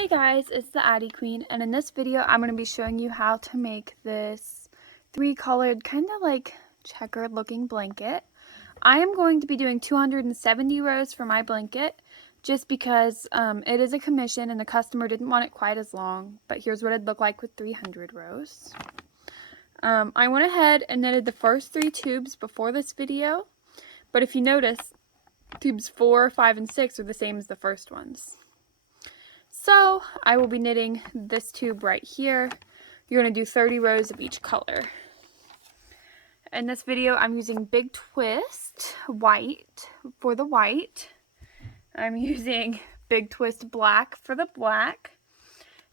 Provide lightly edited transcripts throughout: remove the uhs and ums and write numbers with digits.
Hey guys, it's the Addi Queen, and in this video I'm going to be showing you how to make this three-colored, kind of like checkered looking blanket. I am going to be doing 270 rows for my blanket just because it is a commission and the customer didn't want it quite as long, but here's what it'd look like with 300 rows. I went ahead and knitted the first 3 tubes before this video, but if you notice, tubes 4, 5, and 6 are the same as the first ones. So I will be knitting this tube right here. You're going to do 30 rows of each color. In this video I'm using Big Twist white for the white. I'm using Big Twist black for the black.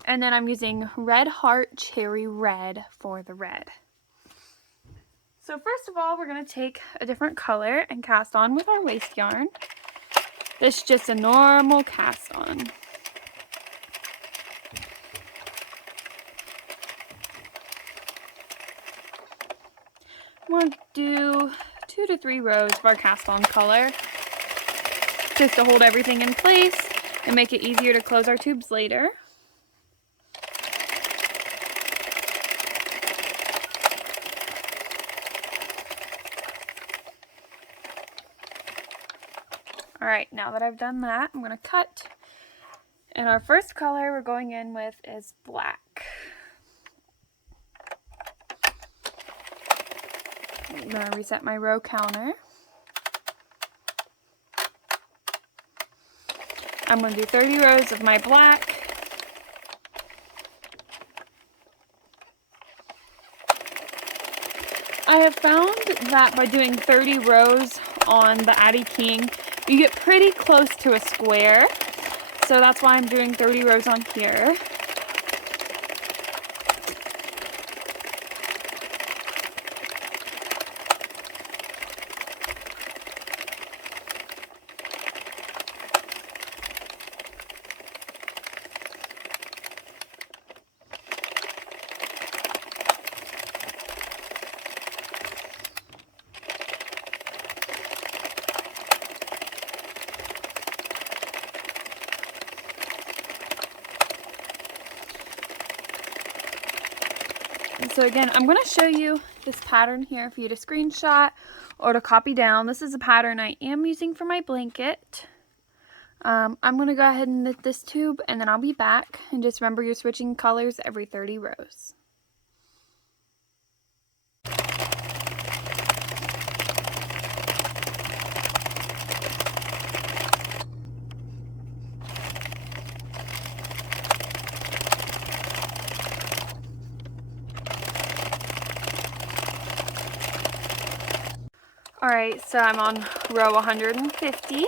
And then I'm using Red Heart Cherry Red for the red. So first of all, we're going to take a different color and cast on with our waste yarn. This is just a normal cast on. We'll do 2 to 3 rows of our cast on color just to hold everything in place and make it easier to close our tubes later. Alright, now that I've done that, I'm going to cut. And our first color we're going in with is black. I'm going to reset my row counter. I'm going to do 30 rows of my black. I have found that by doing 30 rows on the Addi King, you get pretty close to a square. So that's why I'm doing 30 rows on here. So again, I'm going to show you this pattern here for you to screenshot or to copy down. This is a pattern I am using for my blanket. I'm going to go ahead and knit this tube and then I'll be back. And just remember, you're switching colors every 30 rows. Alright, so I'm on row 150.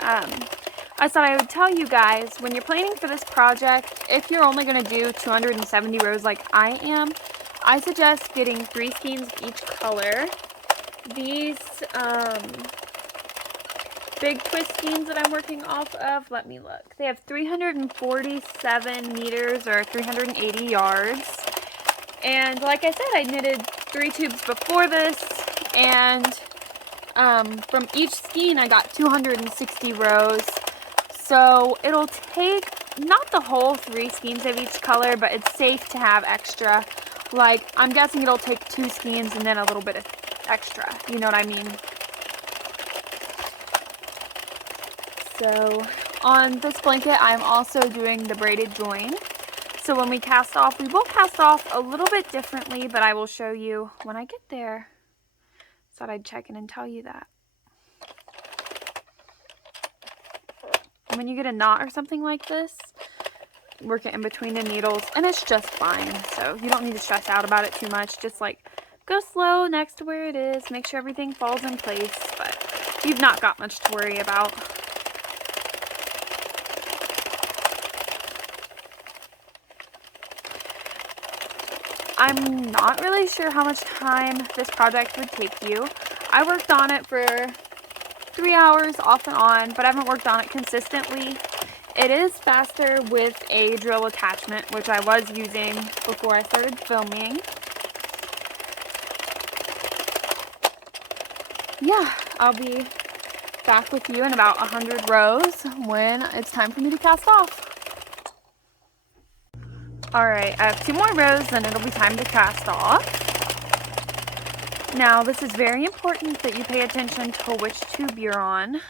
I thought I would tell you guys, when you're planning for this project, if you're only going to do 270 rows like I am, I suggest getting 3 skeins of each color. These Big Twist skeins that I'm working off of, let me look. They have 347 meters or 380 yards. And like I said, I knitted 3 tubes before this. And from each skein I got 260 rows, so it'll take not the whole 3 skeins of each color, but it's safe to have extra. Like, I'm guessing it'll take 2 skeins and then a little bit of extra, you know what I mean? So on this blanket I'm also doing the braided join. So when we cast off, we will cast off a little bit differently, but I will show you when I get there. Thought I'd check in and tell you that. When you get a knot or something like this, work it in between the needles and it's just fine. So you don't need to stress out about it too much. Just like go slow next to where it is. Make sure everything falls in place, but you've not got much to worry about. I'm not really sure how much time this project would take you. I worked on it for 3 hours off and on, but I haven't worked on it consistently. It is faster with a drill attachment, which I was using before I started filming. Yeah, I'll be back with you in about 100 rows when it's time for me to cast off. Alright, I have 2 more rows, then it'll be time to cast off. Now, this is very important that you pay attention to which tube you're on.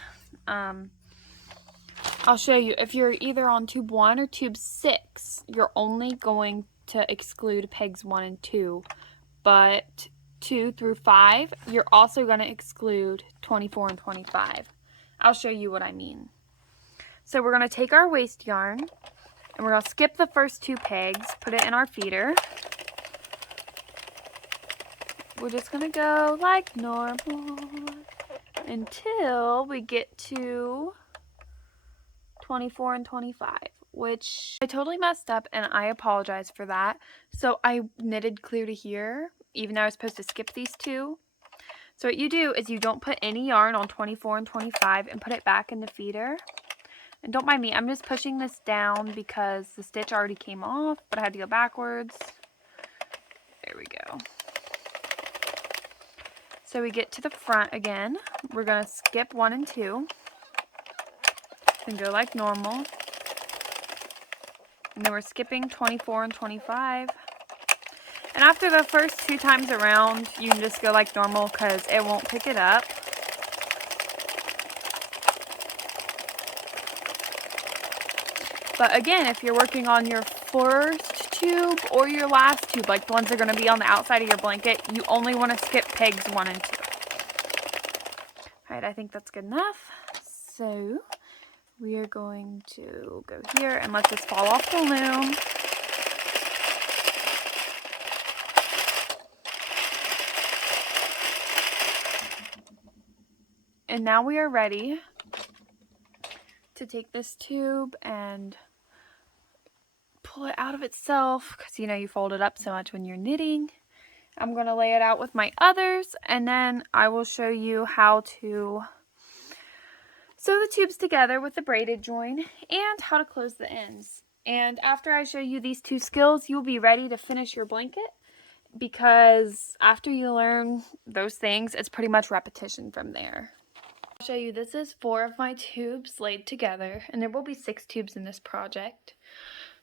I'll show you. If you're either on tube 1 or tube 6, you're only going to exclude pegs 1 and 2. But 2 through 5, you're also going to exclude 24 and 25. I'll show you what I mean. So we're going to take our waste yarn, and we're going to skip the first 2 pegs, put it in our feeder. We're just going to go like normal until we get to 24 and 25, which I totally messed up, and I apologize for that. So I knitted clear to here, even though I was supposed to skip these 2. So what you do is you don't put any yarn on 24 and 25 and put it back in the feeder. And don't mind me, I'm just pushing this down because the stitch already came off, but I had to go backwards. There we go. So we get to the front again. We're going to skip 1 and 2 and go like normal. And then we're skipping 24 and 25. And after the first 2 times around, you can just go like normal because it won't pick it up. But again, if you're working on your first tube or your last tube, like the ones that are going to be on the outside of your blanket, you only want to skip pegs 1 and 2. Alright, I think that's good enough. So we are going to go here and let this fall off the loom. And now we are ready to take this tube and pull it out of itself, because you know you fold it up so much when you're knitting. I'm going to lay it out with my others, and then I will show you how to sew the tubes together with the braided join and how to close the ends. And after I show you these 2 skills, you'll be ready to finish your blanket, because after you learn those things, it's pretty much repetition from there. I'll show you, this is 4 of my tubes laid together, and there will be 6 tubes in this project.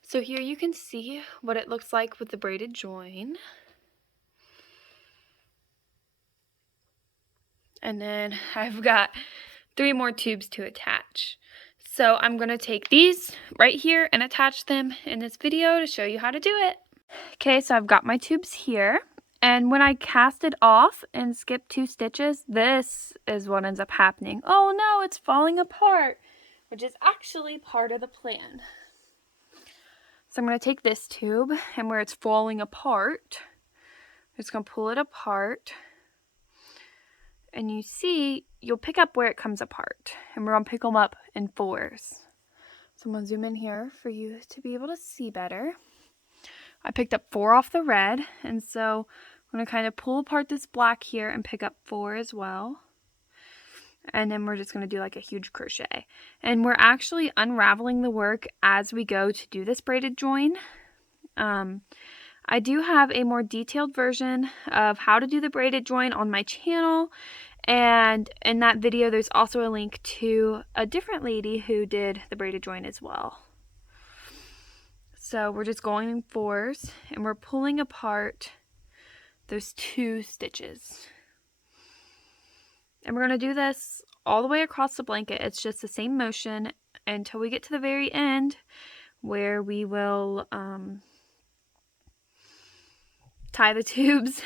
So here you can see what it looks like with the braided join. And then I've got 3 more tubes to attach. So I'm going to take these right here and attach them in this video to show you how to do it. Okay, so I've got my tubes here. And when I cast it off and skip 2 stitches, this is what ends up happening. Oh no, it's falling apart, which is actually part of the plan. So I'm going to take this tube, and where it's falling apart, I'm just going to pull it apart. And you see, you'll pick up where it comes apart. And we're going to pick them up in 4s. So I'm going to zoom in here for you to be able to see better. I picked up 4 off the red, and so I'm going to kind of pull apart this black here and pick up 4 as well. And then we're just going to do like a huge crochet. And we're actually unraveling the work as we go to do this braided join. I do have a more detailed version of how to do the braided join on my channel. And in that video, there's also a link to a different lady who did the braided join as well. So we're just going in 4s, and we're pulling apart those 2 stitches. And we're going to do this all the way across the blanket. It's just the same motion until we get to the very end, where we will tie the tubes.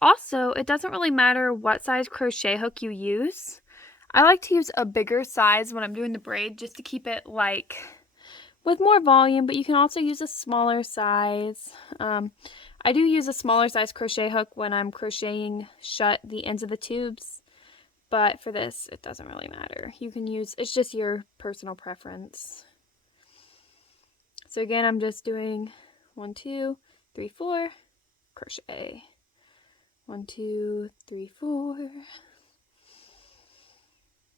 Also, it doesn't really matter what size crochet hook you use. I like to use a bigger size when I'm doing the braid, just to keep it like with more volume, but you can also use a smaller size. I do use a smaller size crochet hook when I'm crocheting shut the ends of the tubes, but for this it doesn't really matter. You can use, it's just your personal preference. So again, I'm just doing 1, 2, 3, 4, crochet. 1, 2, 3, 4.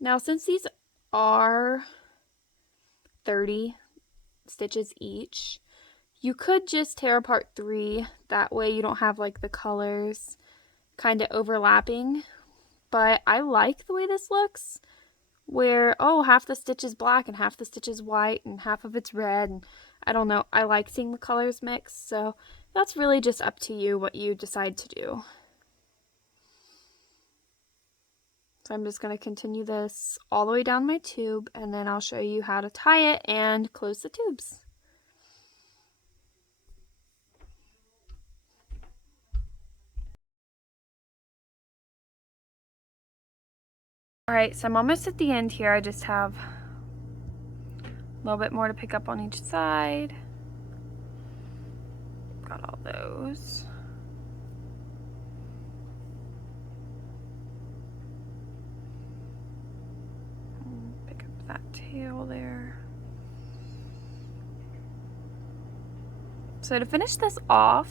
Now, since these are 30 stitches each, you could just tear apart 3. That way you don't have like the colors kind of overlapping. But I like the way this looks where, oh, half the stitch is black and half the stitch is white and half of it's red, and I don't know, I like seeing the colors mix, so that's really just up to you what you decide to do. So I'm just going to continue this all the way down my tube, and then I'll show you how to tie it and close the tubes. Alright, so I'm almost at the end here. I just have a little bit more to pick up on each side. Got all those. Pick up that tail there. So to finish this off,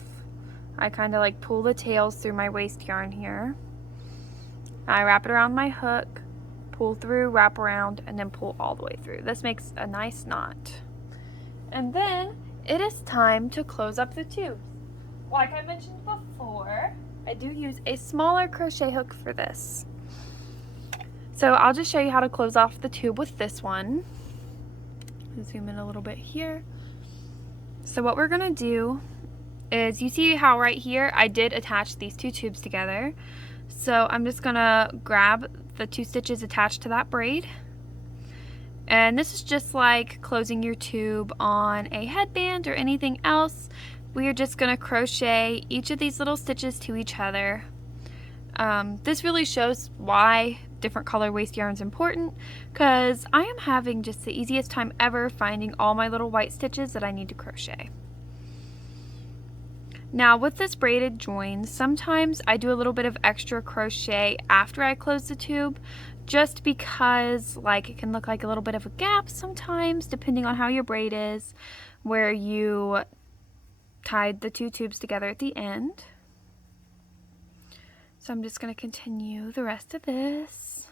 I kind of like pull the tails through my waste yarn here. I wrap it around my hook, pull through, wrap around, and then pull all the way through. This makes a nice knot. And then it is time to close up the tubes. Like I mentioned before, I do use a smaller crochet hook for this. So I'll just show you how to close off the tube with this one. Zoom in a little bit here. So what we're gonna do is, you see how right here I did attach these two tubes together. So I'm just gonna grab the two stitches attached to that braid. And this is just like closing your tube on a headband or anything else. We are just gonna crochet each of these little stitches to each other. This really shows why different color waste yarn is important, because I am having just the easiest time ever finding all my little white stitches that I need to crochet. Now with this braided join, sometimes I do a little bit of extra crochet after I close the tube, just because like it can look like a little bit of a gap sometimes, depending on how your braid is, where you tied the two tubes together at the end. So I'm just going to continue the rest of this.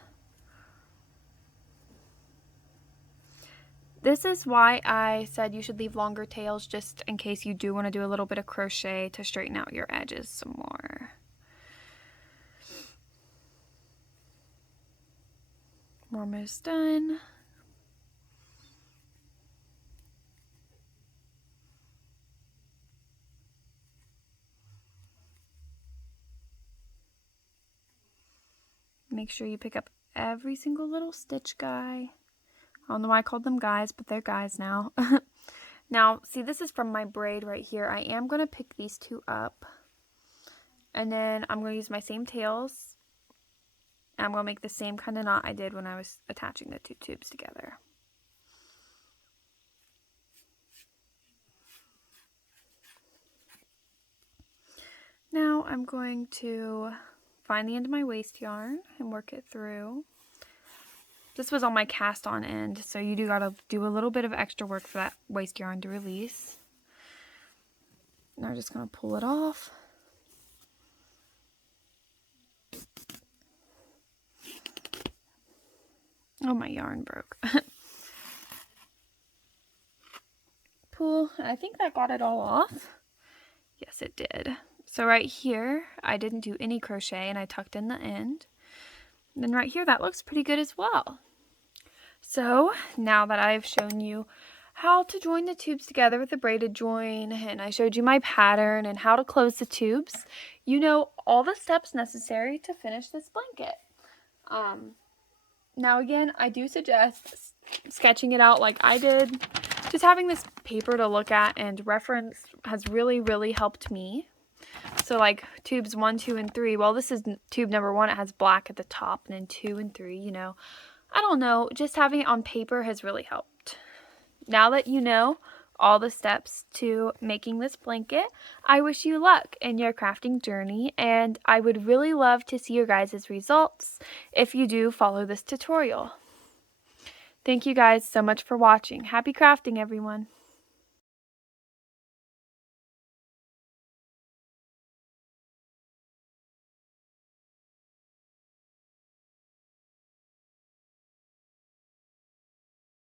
This is why I said you should leave longer tails, just in case you do want to do a little bit of crochet to straighten out your edges some more. We're almost done. Make sure you pick up every single little stitch guy. I don't know why I called them guys, but they're guys now. Now, see, this is from my braid right here. I am going to pick these two up. And then I'm going to use my same tails. And I'm going to make the same kind of knot I did when I was attaching the two tubes together. Now I'm going to find the end of my waste yarn and work it through. This was on my cast on end, so you do gotta do a little bit of extra work for that waste yarn to release. Now I'm just gonna pull it off. Oh, my yarn broke. Pull, I think that got it all off. Yes, it did. So right here, I didn't do any crochet and I tucked in the end. And then right here, that looks pretty good as well. So now that I've shown you how to join the tubes together with a braided join, and I showed you my pattern and how to close the tubes, you know all the steps necessary to finish this blanket. Now again, I do suggest sketching it out like I did. Just having this paper to look at and reference has really helped me. So like tubes 1, 2, and 3, well, this is tube number 1, it has black at the top, and then 2 and 3, you know, I don't know, just having it on paper has really helped. Now that you know all the steps to making this blanket, I wish you luck in your crafting journey, and I would really love to see your guys' results if you do follow this tutorial. Thank you guys so much for watching. Happy crafting, everyone!